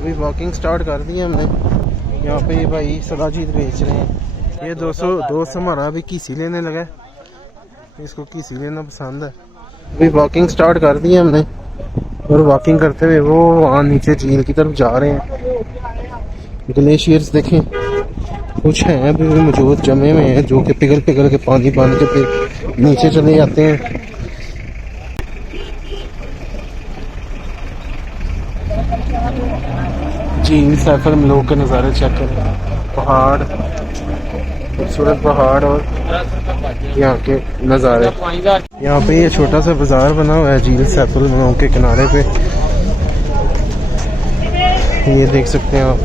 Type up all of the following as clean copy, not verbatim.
अभी walking start कर दी है हमने। यहाँ पे भाई सलाजीत बेच रहे हैं। ये दोस्त हमारा अभी कीसी लेने लगा है, इसको कीसी लेना पसंद है। अभी वॉकिंग स्टार्ट कर दी है हमने और वॉकिंग करते हुए वो वहाँ नीचे झील की तरफ जा रहे हैं। ग्लेशियर्स देखें, कुछ हैं अभी भी मौजूद जमे हुए हैं जो कि पिघल के पानी के फिर नीचे चले जाते हैं। झील सैफल मलूक के नज़ारे चेक करें, पहाड़, खूबसूरत पहाड़ और यहाँ के नज़ारे। यहाँ पे ये छोटा सा बाजार बना हुआ है झील सैफल मलूक के किनारे पे, ये देख सकते हैं आप।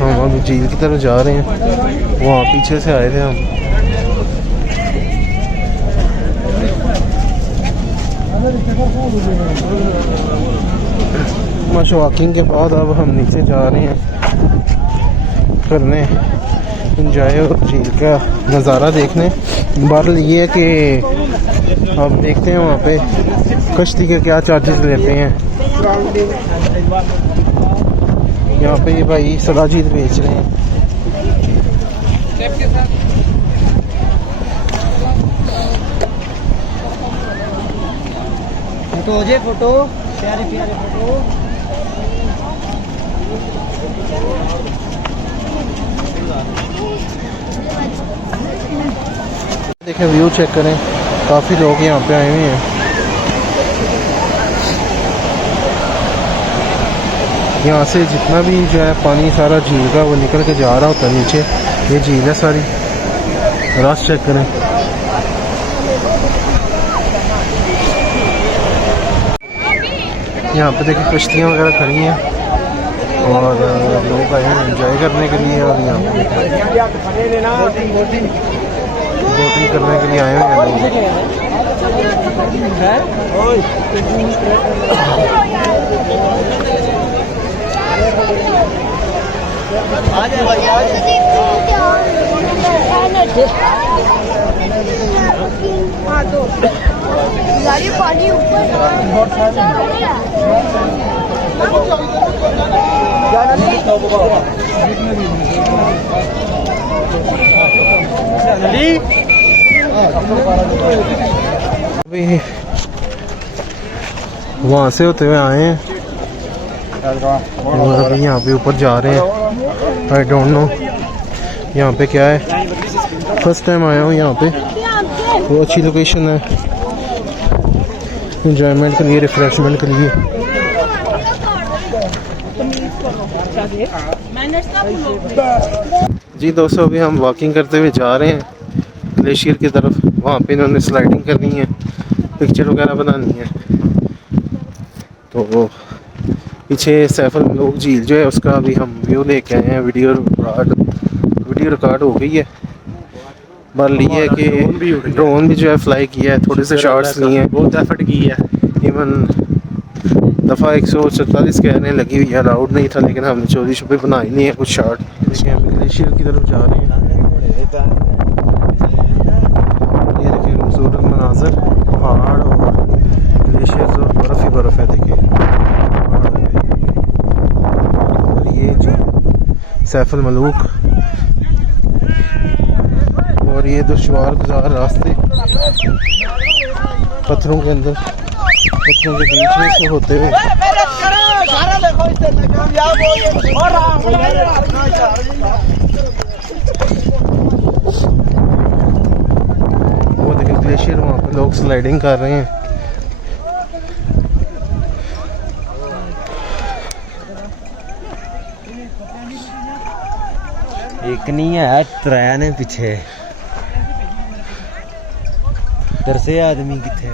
हम अभी झील की तरफ जा रहे हैं, वहाँ पीछे से आए थे हम। मश वॉकिंग के बाद अब हम नीचे जा रहे हैं करने एंजॉय और झील का नज़ारा देखने। बहरहाल ये है कि अब देखते हैं वहाँ पे कश्ती के क्या चार्जेस लेते हैं। यहाँ पे ये भाई सलाजीत बेच रहे हैं। फोटो हो जाए, फोटो प्यारे प्यारे फोटो। देखें व्यू चेक करें, काफ़ी लोग यहाँ पे आए हुए हैं। यहाँ से जितना भी जो है पानी सारा झील का वो निकल के जा रहा होता है नीचे। ये झील है सारी, रास्ता चेक करें। यहाँ पे देखिए कश्तियाँ वगैरह खड़ी हैं और लोग आए हैं एंजॉय करने के लिए। और यहाँ पे बोटिंग करने के लिए आए हुए हैं लोग। पानी ऊपर अभी वहाँ से होते हुए आए हैं और अभी यहाँ पे ऊपर जा रहे हैं। आई डोंट नो यहाँ पे क्या है, फर्स्ट टाइम आया हूँ यहाँ पे। वो अच्छी लोकेशन है एंजॉयमेंट के लिए, रिफ्रेशमेंट के लिए। जी दोस्तों, अभी हम वॉकिंग करते हुए जा रहे हैं ग्लेशियर की तरफ। वहाँ पे इन्होंने स्लाइडिंग करनी है, पिक्चर वगैरह बनानी है। तो वो पीछे सैफल मलूक झील जो है उसका अभी हम व्यू लेके आए हैं। वीडियो रिकॉर्ड हो गई है। बार ली है कि ड्रोन भी जो है फ्लाई किया है, थोड़े से शॉट्स लिए हैं, बहुत एफर्ट की है। इवन दफ़ा 144 कहने लगी हुई है, अलाउड नहीं था, लेकिन हमने चोरी छुपे बनाई नहीं है कुछ शॉट। देखिए हम ग्लेशियर की तरफ जा रहे हैं। ये देखिए खूबसूरत मनाजर, पहाड़ और ग्लेशियर और बर्फ़ ही बर्फ़ है। देखिए और ये जी सैफल मलूक और ये दुश्वार गुजार रास्ते पत्थरों के अंदर, पत्थरों के बीच में से होते हुए। वो देखिए ग्लेशियर, वहाँ पे लोग स्लाइडिंग कर रहे हैं। एक नहीं है, ट्रेन है पीछे। तरसे आदमी किथे।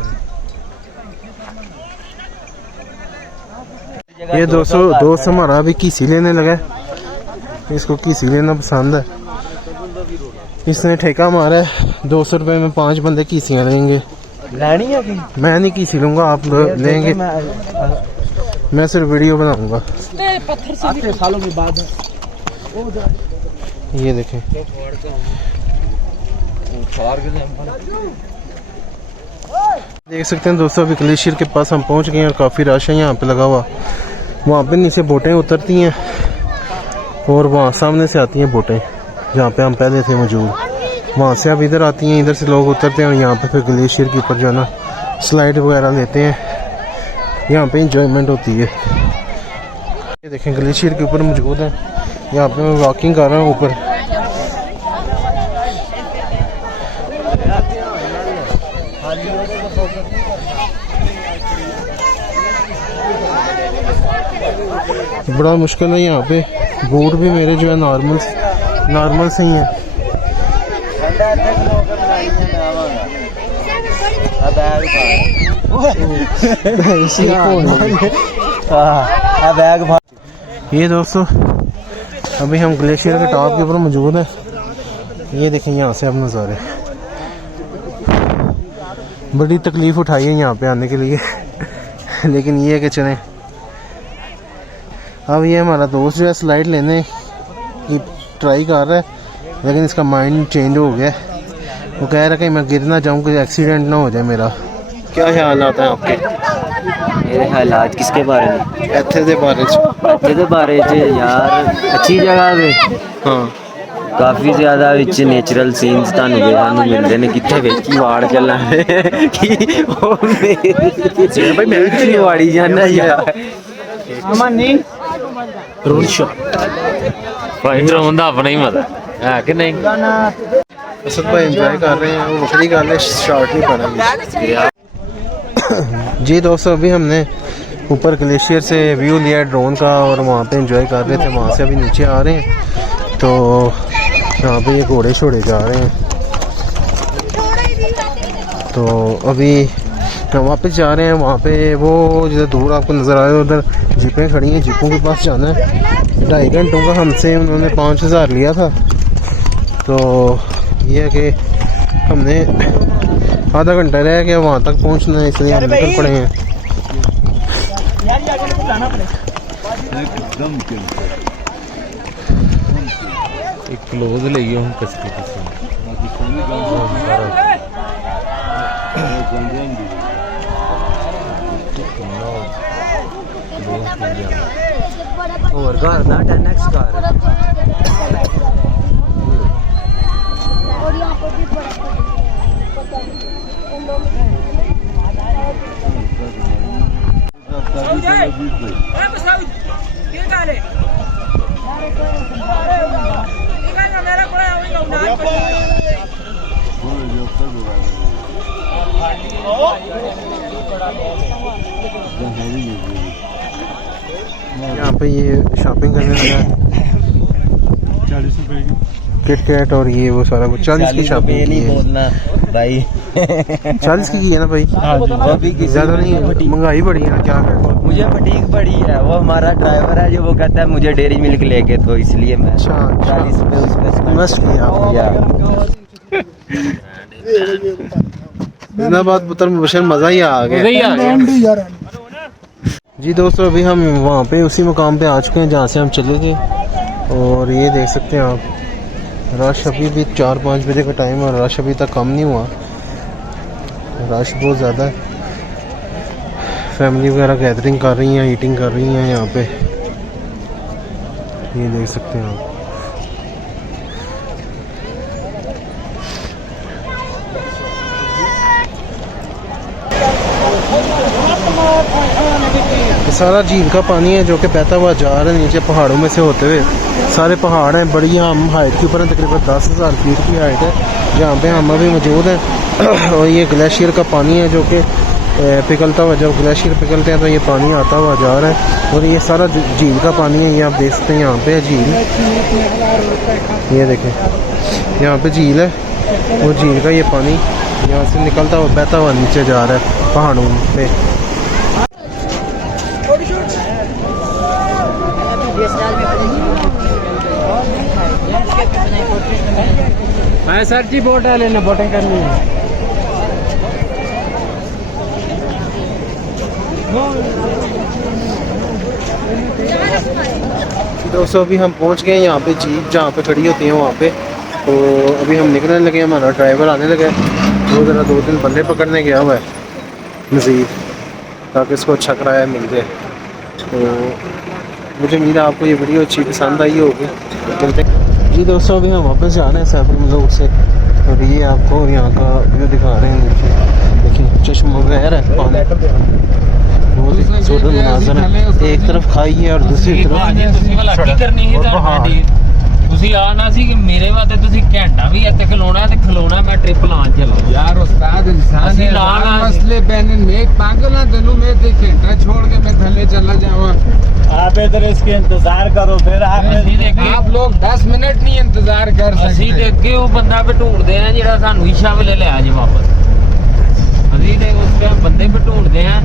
ये दोस्त हमारा अभी कीसी लेने लगा है, इसको कीसी लेना पसंद है। इसने ठेका मारा है 200 रुपये में 5 बंदे कीसियाँ लेंगे। लेनी है कि मैं नहीं कीसी लूँगा, आप लेंगे। मैं सिर्फ वीडियो बनाऊँगा। सालों के बाद ये देखें, देख सकते हैं दोस्तों, अभी ग्लेशियर के पास हम पहुंच गए हैं और काफ़ी रश है यहाँ पे लगा हुआ। वहाँ पे नीचे बोटें उतरती हैं और वहाँ सामने से आती हैं बोटें, जहाँ पे हम पहले थे मौजूद। वहाँ से अब इधर आती हैं, इधर से लोग उतरते हैं और यहाँ पे फिर ग्लेशियर के ऊपर जो है ना स्लाइड वगैरह लेते हैं। यहाँ पे इंजॉयमेंट होती है। ये देखें ग्लेशियर के ऊपर मौजूद है। यहाँ पे मैं वॉकिंग कर रहा हूँ ऊपर। बड़ा मुश्किल है यहाँ पे। बूट भी मेरे जो है नॉर्मल से ही हैं। ये दोस्तों अभी हम ग्लेशियर के टॉप के ऊपर मौजूद हैं। ये देखें यहाँ से अब नज़ारे। बड़ी तकलीफ़ उठाई है यहाँ पे आने के लिए लेकिन ये है कि चलें। अब ये हमारा दोस्त जो है स्लाइड लेने की ट्राई कर रहा है, लेकिन इसका माइंड चेंज हो गया। वो कह रहा है कि मैं गिर ना जाऊँ, कोई एक्सीडेंट ना हो जाए मेरा। क्या ख्याल आता है आपके? मेरे हालात किसके बारे में? ਇੱਥੇ ਦੇ ਬਾਰੇ ਚ ਇੱਥੇ ਦੇ ਬਾਰੇ 'ਚ ਯਾਰ ਅੱਛੀ ਜਗ੍ਹਾ ਵੇ। ਹਾਂ ਕਾਫੀ ਜ਼ਿਆਦਾ ਵਿੱਚ ਨੇਚਰਲ ਸੀਨਸ ਤੁਹਾਨੂੰ ਵੇਖਣ ਨੂੰ ਮਿਲਦੇ ਨੇ। ਕਿੱਥੇ ਵਿੱਚ ਹੀ ਵਾੜ ਚੱਲਾਂਗੇ ਕਿ ਉਹ ਮੇਰੇ ਭਾਈ ਮੈਂ ਵੀ ਵਾੜੀ ਜਾਂਦਾ ਯਾਰ। ਅਮਨ ਨਹੀਂ रोड शॉट भाई ड्रोन का अपना ही मजा है कि नहीं। असद भाई एंजॉय कर रहे हैं, वो बकरी कर रहे, शॉट नहीं पड़ा। जी दोस्तों अभी हमने ऊपर ग्लेशियर से व्यू लिया ड्रोन का और वहाँ पे एंजॉय कर रहे थे। वहाँ से अभी नीचे आ रहे हैं तो यहाँ पे ये घोड़े शोड़े जा रहे हैं। तो अभी वापस जा रहे हैं। वहाँ पे वो जिधर दूर आपको नज़र आ रहा है उधर जीपें खड़ी हैं, जीपों के पास जाना है। 2.5 घंटों का हमसे उन्होंने 5,000 लिया था। तो ये है कि हमने आधा घंटा रह गया वहाँ तक पहुँचना है, इसलिए हम निकल पड़े हैं। एक क्लोज ले हम कसके ਹੋਰ ਘਰ ਦਾ 10x ਕਾਰ और यहाँ पर भी बड़ा यहाँ पे ये शॉपिंग करने लगा 40 रुपए की किट कैट और ये वो सारा कुछ 40 की शॉपिंग की है भाई। 40 की है ना भाई? ज़्यादा नहीं है, महंगाई बढ़ी है ना, क्या करें। मुझे फटीक पड़ी है। वो हमारा ड्राइवर है जो वो कहता है मुझे डेयरी मिल्क लेके, तो इसलिए मैं 40 रुपये उस पर इन्वेस्ट किया जिंदाबाद पुत्र मुबशर, मज़ा ही आ गया। जी दोस्तों अभी हम वहाँ पे उसी मुकाम पे आ चुके हैं जहाँ से हम चले थे। और ये देख सकते हैं आप, रश अभी भी 4-5 बजे का टाइम है और रश अभी तक कम नहीं हुआ। रश बहुत ज़्यादा है। फैमिली वगैरह गैदरिंग कर रही हैं, ईटिंग कर रही हैं यहाँ पे, ये देख सकते हैं आप। सारा झील का पानी है जो कि बहता हुआ जा रहा है नीचे पहाड़ों में से होते हुए। सारे पहाड़ हैं, बड़ी हम हाइट के ऊपर हैं, तकरीबन 10,000 फीट की हाइट है जहाँ पे हम अभी मौजूद हैं। और ये ग्लेशियर का पानी है जो कि पिघलता हुआ, जब ग्लेशियर पिघलते हैं तो ये पानी आता हुआ जा रहा है। और ये सारा झील का पानी है, ये आप देख सकते हैं। यहाँ पे झील, ये देखें यहाँ पे झील है, वो झील का ये पानी यहाँ से निकलता हुआ बहता हुआ नीचे जा रहा है पहाड़ों पे। हाँ सर जी, बोट है लेना, बोटिंग करनी है। दोस्तों अभी हम पहुंच गए यहाँ पे, जीप जहाँ पे खड़ी होती है वहाँ पे। तो अभी हम निकलने लगे, हमारा ड्राइवर आने लगे, वो ज़रा 2-3 बंदे पकड़ने गया हुआ है। मज़ीद, ताकि इसको अच्छा किराया मिल जाए। तो मुझे उम्मीद है आपको ये वीडियो अच्छी पसंद आई होगी। मिलते जी दोस्तों, अभी हम वापस जा रहे हैं सैफुल मज़ूर से, और ये आपको यहाँ का व्यू दिखा रहे हैं। नीचे देखिए चश्मा वगैरह है, पानी बहुत ही खूबसूरत मनाज़र है। एक तरफ खाई है और दूसरी तरफ और पहाड़। ਤੁਸੀਂ ਆਣਾ ਸੀ ਕਿ ਮੇਰੇ ਵਾਸਤੇ ਤੁਸੀਂ ਘੰਟਾ ਵੀ ਇੱਥੇ ਖਲੋਣਾ ਤੇ ਖਲੋਣਾ ਮੈਂ ਟ੍ਰਿਪ ਲਾਉਣ ਚੱਲਾ यार उस्ताद इंसान ਅਸੀਂ है, लाना सारे है। मसले पहने मैं पागल ना तेनू मैं ते घंटा छोड़ के मैं थले चला जावा। आप इधर इसके इंतजार करो, फिर ਅਸੀਂ ਤੇ ਅੱਗੇ आप लोग 10 मिनट नहीं इंतजार कर ਅਸੀਂ ਤੇ सकते। ਅੱਗੇ ਉਹ ਬੰਦਾ ਢੂੰਡਦੇ ਆ ਜਿਹੜਾ ਸਾਨੂੰ ਇਸ਼ਾ ਵੇਲੇ ਲੈ ਆ ਜੇ ਵਾਪਸ। ਅਸੀਂ ਤੇ ਉਸ ਬੰਦੇ ਢੂੰਡਦੇ ਆ